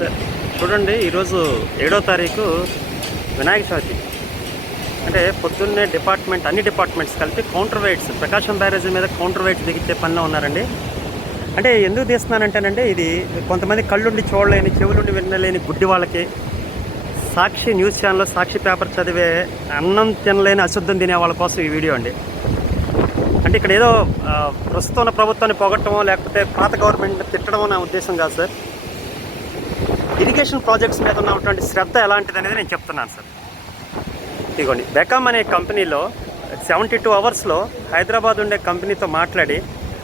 Sir చూడండి ఈరోజు ఏడో తారీఖు వినాయక చవితి. అంటే పొద్దున్నే డిపార్ట్మెంట్ అన్ని డిపార్ట్మెంట్స్ కలిపి కౌంటర్ వెయిట్స్ ప్రకాశం బ్యారేజ్ మీద కౌంటర్ వెయిట్స్ దిగించే పనిలో ఉన్నారండి. అంటే ఎందుకు తీస్తున్నానంటేనండి ఇది కొంతమంది కళ్ళుండి చూడలేని చెవులుండి వినలేని గుడ్డి వాళ్ళకి Sakshi news channel Sakshi paper చదివే అన్నం తినలేని అశుద్ధం తినే వాళ్ళ కోసం ఈ వీడియో అండి. అంటే ఇక్కడ ఏదో ప్రస్తుతం ఉన్న ప్రభుత్వాన్ని పొగట్టమో లేకపోతే పాత గవర్నమెంట్ తిట్టడమో నా ఉద్దేశం కాదు సార్. ఇరిగేషన్ ప్రాజెక్ట్స్ మీద ఉన్నటువంటి శ్రద్ధ ఎలాంటిది అనేది నేను చెప్తున్నాను సార్. ఇదిగోండి బెకామ్ అనే కంపెనీలో సెవెంటీ టూ అవర్స్లో హైదరాబాద్ ఉండే కంపెనీతో మాట్లాడి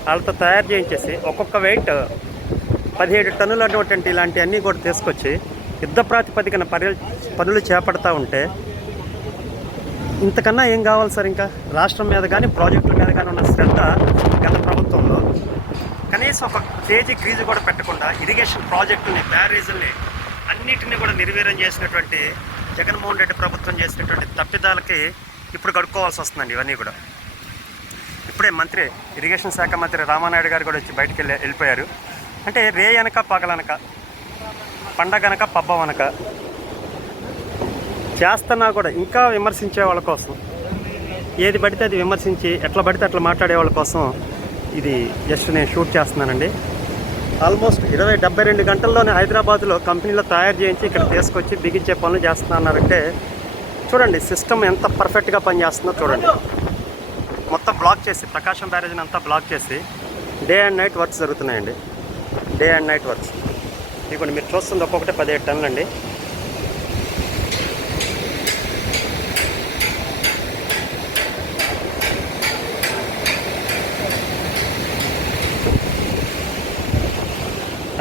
వాళ్ళతో తయారు చేయించేసి ఒక్కొక్క వెయిట్ పదిహేడు టన్నులు అటువంటి ఇలాంటివన్నీ కూడా తీసుకొచ్చి యుద్ధ ప్రాతిపదికన పర్య పనులు చేపడతా ఉంటే ఇంతకన్నా ఏం కావాలి సార్ ఇంకా? రాష్ట్రం మీద కానీ ప్రాజెక్టుల మీద కానీ ఉన్న శ్రద్ధ కనీసం ఒక కేజీ గ్రీజు కూడా పెట్టకుండా ఇరిగేషన్ ప్రాజెక్టుని బ్యారేజుల్ని అన్నిటిని కూడా నిర్వీర్యం చేసినటువంటి జగన్మోహన్ రెడ్డి ప్రభుత్వం చేసినటువంటి తప్పిదాలకి ఇప్పుడు కడుక్కోవాల్సి వస్తుందండి ఇవన్నీ కూడా. ఇప్పుడే మంత్రి ఇరిగేషన్ శాఖ మంత్రి రామానాయుడు గారు కూడా వచ్చి బయటికి వెళ్ళి వెళ్ళిపోయారు. అంటే రే అనక పగలనక పండగనక పబ్బవనక చేస్తున్నా కూడా ఇంకా విమర్శించే వాళ్ళ కోసం ఏది పడితే అది విమర్శించి ఎట్లా పడితే అట్లా మాట్లాడే వాళ్ళ కోసం ఇది జస్ట్ నేను షూట్ చేస్తున్నానండి. ఆల్మోస్ట్ ఇరవై డెబ్బై రెండు గంటల్లోనే హైదరాబాద్లో కంపెనీలో తయారు చేయించి ఇక్కడ తీసుకొచ్చి బిగించే పనులు చేస్తున్నారంటే చూడండి సిస్టమ్ ఎంత పర్ఫెక్ట్గా పనిచేస్తుందో చూడండి. మొత్తం బ్లాక్ చేసి ప్రకాశం బ్యారేజ్ని అంతా బ్లాక్ చేసి డే అండ్ నైట్ వర్క్స్ జరుగుతున్నాయండి. డే అండ్ నైట్ వర్క్స్ ఇదిగోండి మీరు చూస్తుంది ఒక్కొక్కటి పదిహేడు టన్నులండి.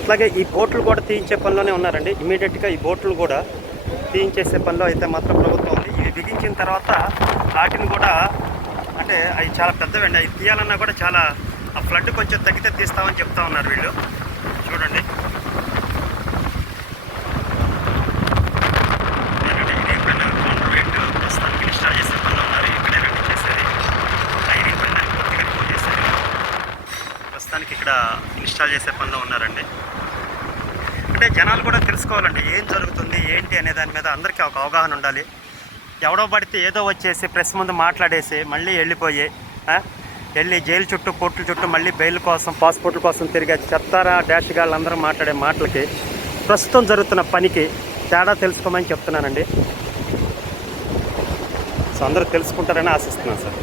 అట్లాగే ఈ బోట్లు కూడా తీయించే పనిలోనే ఉన్నారండి. ఇమీడియట్గా ఈ బోట్లు కూడా తీయించేసే పనిలో అయితే మాత్రం ప్రభుత్వం ఉంది. ఇవి బిగించిన తర్వాత వాటిని కూడా అంటే అవి చాలా పెద్దవండి. అవి తీయాలన్నా కూడా చాలా ఆ ఫ్లడ్ కొంచెం తగ్గితే తీస్తామని చెప్తా ఉన్నారు వీళ్ళు. చూడండి. ఇదేనండి, ప్రస్తుతానికి ఇక్కడ ఇన్స్టాల్ చేసే పనిలో ఉన్నారండి. అంటే జనాలు కూడా తెలుసుకోవాలండి ఏం జరుగుతుంది ఏంటి అనే దాని మీద అందరికీ ఒక అవగాహన ఉండాలి. ఎవడో పడితే ఏదో వచ్చేసి ప్రెస్ ముందు మాట్లాడేసి మళ్ళీ వెళ్ళిపోయి వెళ్ళి జైలు చుట్టూ కోర్టుల చుట్టూ మళ్ళీ బెయిల్ కోసం పాస్పోర్ట్ల కోసం తిరిగే చెత్తారా డాష్ గాళ్ళందరూ మాట్లాడే మాటలకి ప్రస్తుతం జరుగుతున్న పనికి తేడా తెలుసుకోమని చెప్తున్నానండి. సో అందరూ తెలుసుకుంటారని ఆశిస్తున్నాను సార్.